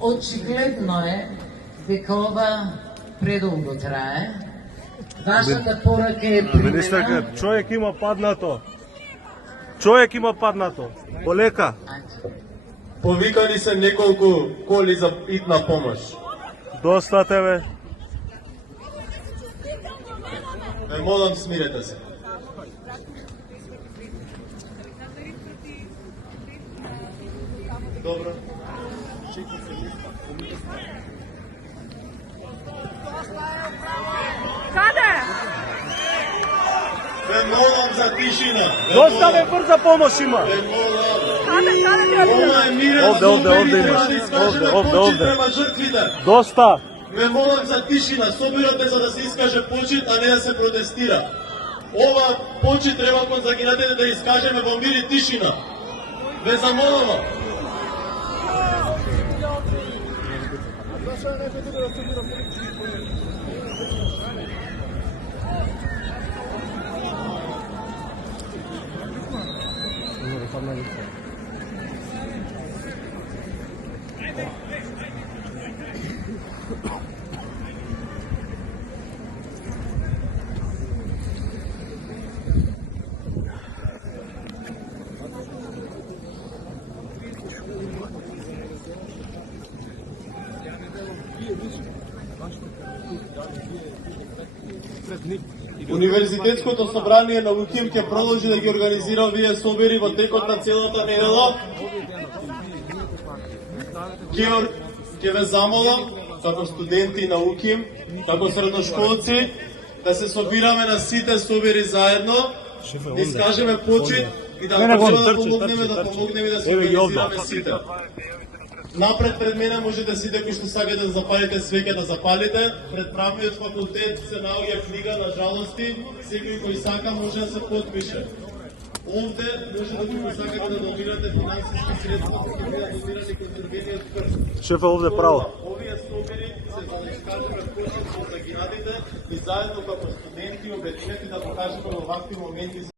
Очигледно е дека ова предолго трае. Вашата порака е примена. Министерка, човек има паднато. Човек има паднато. Полека. Повикани се неколку коли за итна помош. Доста тебе. Ве молам, смирете се. Добро. Каде? Ве молам за тишина. Доста бе брза помош има. Ве молам. Каде треба? Ова е мирен Овде, собор и имаш. треба да искажеме Овде. почит према жртвите. Доста. Ве молам за тишина. Собирот е за да се искаже почит, а не да се протестира. Ова почит треба кон загинатите да искажеме во мир и тишина. Ве замолам. Универзитетското собрание на УКИМ ќе продолжи да ги организира овие собери во текот на целата недела. Ќе ве замолам, како студенти на УКИМ, како средношколци, да се собираме на сите собери заедно, да искажеме почит и да помогнеме да се организираме сите. Напред пред мене можете сите кои што сакате да запалите свеќе да запалите. Пред правниот факултет се наоѓа книга на жалости, секој кој сака може да се подпише. Овде можете кој сакате да донирате финансиски средства, кои ќе бидат донирани кон Црвениот крст. Шефе, овде право. Овие собери се за да искажеме почит со загинатите и заедно како студенти обединети да покажеме во вакви моменти